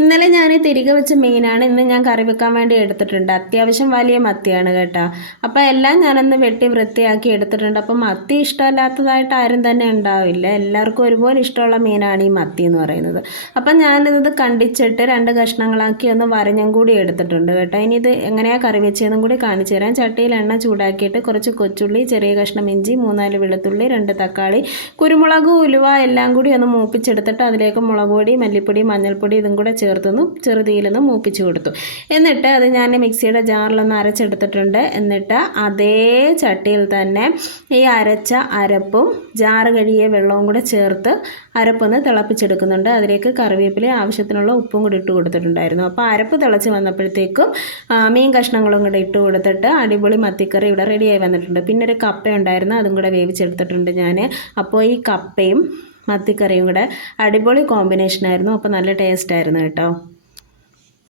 ഇന്നലെ ഞാൻ തിരികെ വെച്ച മീനാണ് ഇന്ന് ഞാൻ കറി വെക്കാൻ വേണ്ടി എടുത്തിട്ടുണ്ട്. അത്യാവശ്യം വലിയ മത്തിയാണ് കേട്ടോ. അപ്പോൾ എല്ലാം ഞാനൊന്ന് വെട്ടി വൃത്തിയാക്കി എടുത്തിട്ടുണ്ട്. അപ്പം മത്തി ഇഷ്ടമല്ലാത്തതായിട്ട് ആരും തന്നെ ഉണ്ടാവില്ല. എല്ലാവർക്കും ഒരുപോലെ ഇഷ്ടമുള്ള മീനാണ് ഈ മത്തി എന്ന് പറയുന്നത്. അപ്പം ഞാനിത് കണ്ടിച്ചിട്ട് 2 കഷ്ണങ്ങളാക്കി ഒന്ന് വരഞ്ഞും കൂടി എടുത്തിട്ടുണ്ട് കേട്ടോ. ഇനി ഇത് എങ്ങനെയാണ് കറി വെച്ചതെന്നും കൂടി കാണിച്ചു തരാം. ചട്ടിയിൽ എണ്ണ ചൂടാക്കിയിട്ട് കുറച്ച് കൊച്ചുള്ളി, ചെറിയ കഷ്ണം ഇഞ്ചി, 3-4 വെളുത്തുള്ളി, 2 തക്കാളി, കുരുമുളക്, ഉലുവ എല്ലാം കൂടി ഒന്ന് മൂപ്പിച്ചെടുത്തിട്ട് അതിലേക്ക് മുളക് പൊടി, മല്ലിപ്പൊടി, മഞ്ഞൾപ്പൊടി ഇതും കൂടെ ചേർത്തൊന്ന് ചെറുതീയിലൊന്ന് മൂപ്പിച്ച് കൊടുത്തു. എന്നിട്ട് അത് ഞാൻ മിക്സിയുടെ ജാറിലൊന്ന് അരച്ചെടുത്തിട്ടുണ്ട്. എന്നിട്ട് അതേ ചട്ടിയിൽ തന്നെ ഈ അരച്ച അരപ്പും ജാറ് കഴുകിയ വെള്ളവും കൂടെ ചേർത്ത് അരപ്പൊന്ന് തിളപ്പിച്ചെടുക്കുന്നുണ്ട്. അതിലേക്ക് കറിവേപ്പില ആവശ്യത്തിനുള്ള ഉപ്പും കൂടി ഇട്ട് കൊടുത്തിട്ടുണ്ടായിരുന്നു. അപ്പോൾ അരപ്പ് തിളച്ച് വന്നപ്പോഴത്തേക്കും മീൻ കഷ്ണങ്ങളും കൂടെ ഇട്ട് കൊടുത്തിട്ട് അടിപൊളി മത്തിക്കറി ഇവിടെ റെഡിയായി വന്നിട്ടുണ്ട്. പിന്നെ ഒരു കപ്പ ഉണ്ടായിരുന്നു, അതും കൂടെ വേവിച്ചെടുത്തിട്ടുണ്ട് ഞാൻ. അപ്പോൾ ഈ കപ്പയും മത്തിക്കറിയും കൂടെ അടിപൊളി കോമ്പിനേഷനായിരുന്നു. അപ്പോൾ നല്ല ടേസ്റ്റായിരുന്നു കേട്ടോ.